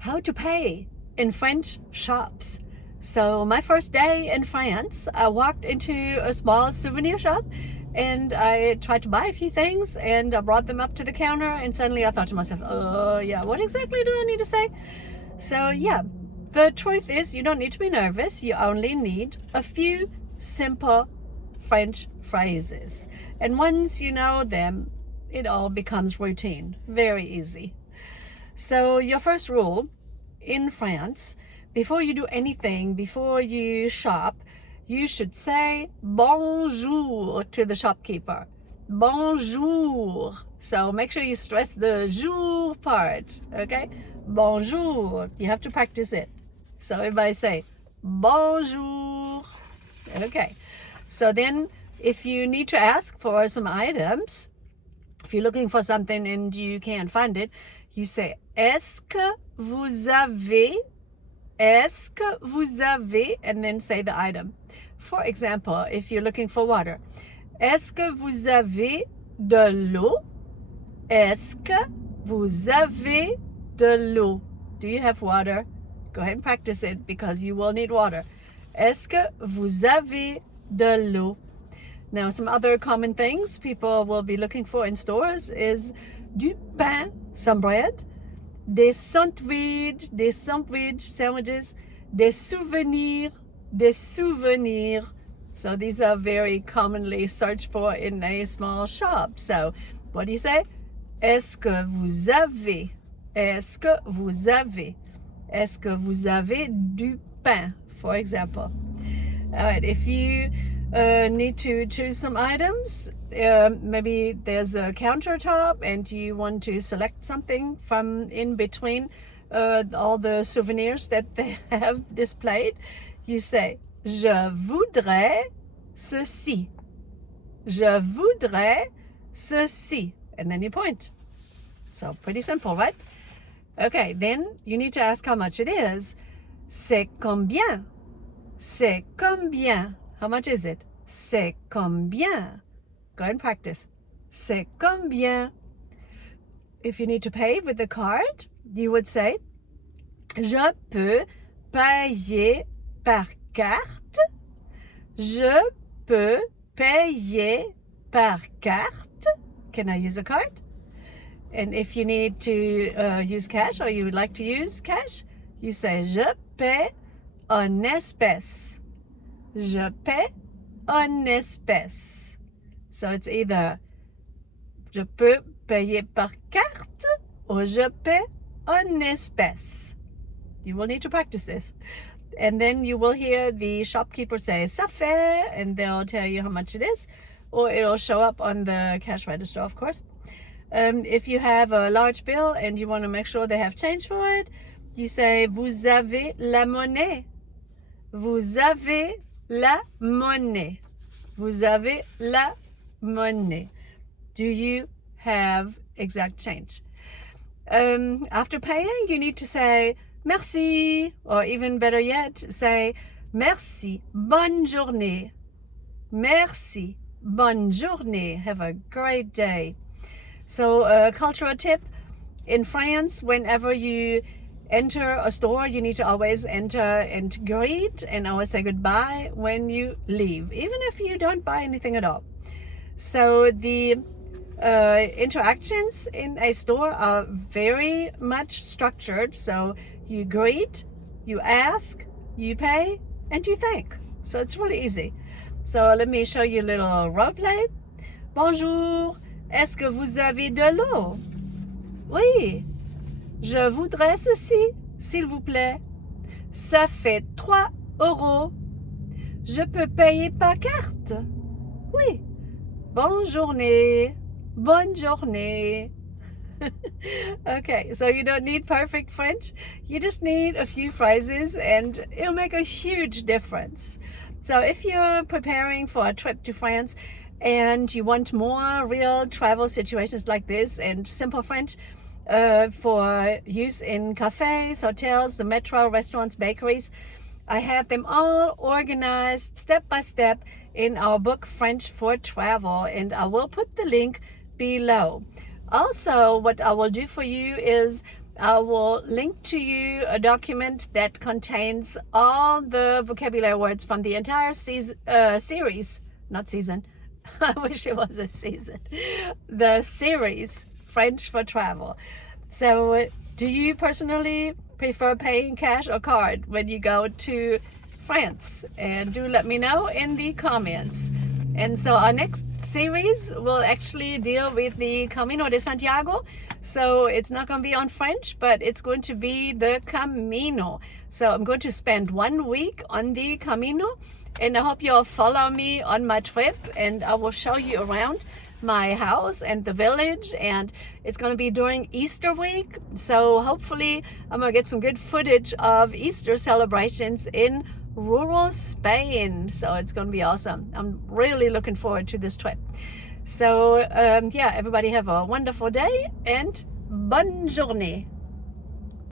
how to pay in French shops. So my first day in France, I walked into a small souvenir shop and I tried to buy a few things and I brought them up to the counter and suddenly I thought to myself, oh yeah, what exactly do I need to say? So yeah, the truth is you don't need to be nervous. You only need a few simple French phrases. And once you know them, it all becomes routine. Very easy. So your first rule in France, before you do anything, before you shop, you should say bonjour to the shopkeeper. Bonjour. So make sure you stress the jour part, okay? Bonjour. You have to practice it. So everybody say bonjour. Okay. So then if you need to ask for some items, if you're looking for something and you can't find it, you say Est-ce que vous avez? Est-ce que vous avez? And then say the item. For example, if you're looking for water, est-ce que vous avez de l'eau? Est-ce que vous avez de l'eau? Do you have water? Go ahead and practice it because you will need water. Est-ce que vous avez de l'eau? Now, some other common things people will be looking for in stores is du pain, some bread, des sandwiches, sandwiches, des souvenirs. So these are very commonly searched for in a small shop. So what do you say? Est-ce que vous avez? Est-ce que vous avez? Est-ce que vous avez du pain, for example? All right, if you need to choose some items, maybe there's a countertop and you want to select something from in between all the souvenirs that they have displayed, you say je voudrais ceci. Je voudrais ceci. And then you point. So pretty simple, right? Okay, then you need to ask how much it is. C'est combien? C'est combien? How much is it? C'est combien? Go ahead and practice. C'est combien? If you need to pay with the card, you would say je peux payer par carte. Je peux payer par carte. Can I use a card? And if you need to use cash or you would like to use cash, you say je paie en espèces. Je paie en espèces. So it's either je peux payer par carte or je paie en espèces. You will need to practice this. And then you will hear the shopkeeper say ça fait, and they'll tell you how much it is, or it'll show up on the cash register, of course. If you have a large bill and you want to make sure they have change for it, you say vous avez la monnaie. Vous avez la monnaie. Vous avez la monnaie. Do you have exact change? After paying, you need to say merci, or even better yet, say merci, bonne journée. Merci, bonne journée. Have a great day. So a cultural tip, in France, whenever you enter a store, you need to always enter and greet and always say goodbye when you leave, even if you don't buy anything at all. So the interactions in a store are very much structured. So you greet, you ask, you pay, and you thank. So it's really easy. So let me show you a little role play. Bonjour, est-ce que vous avez de l'eau? Oui. Je voudrais ceci, s'il vous plaît. Ça fait 3 €. Je peux payer par carte? Oui. Bonne journée. Bonne journée. Okay, so you don't need perfect French. You just need a few phrases and it'll make a huge difference. So if you're preparing for a trip to France and you want more real travel situations like this and simple French for use in cafés, hotels, the metro, restaurants, bakeries, I have them all organized step by step in our book French for Travel, and I will put the link below. Also, what I will do for you is I will link to you a document that contains all the vocabulary words from the entire series, not season. I wish it was a season. The series, French for Travel. So do you personally prefer paying cash or card when you go to France? And do let me know in the comments. And so our next series will actually deal with the Camino de Santiago. So it's not going to be on French, but it's going to be the Camino. So I'm going to spend 1 week on the Camino, and I hope you'll follow me on my trip, and I will show you around my house and the village, and it's going to be during Easter week. So hopefully I'm going to get some good footage of Easter celebrations in rural Spain. So it's going to be awesome. I'm really looking forward to this trip. So yeah, everybody have a wonderful day and bonne journée.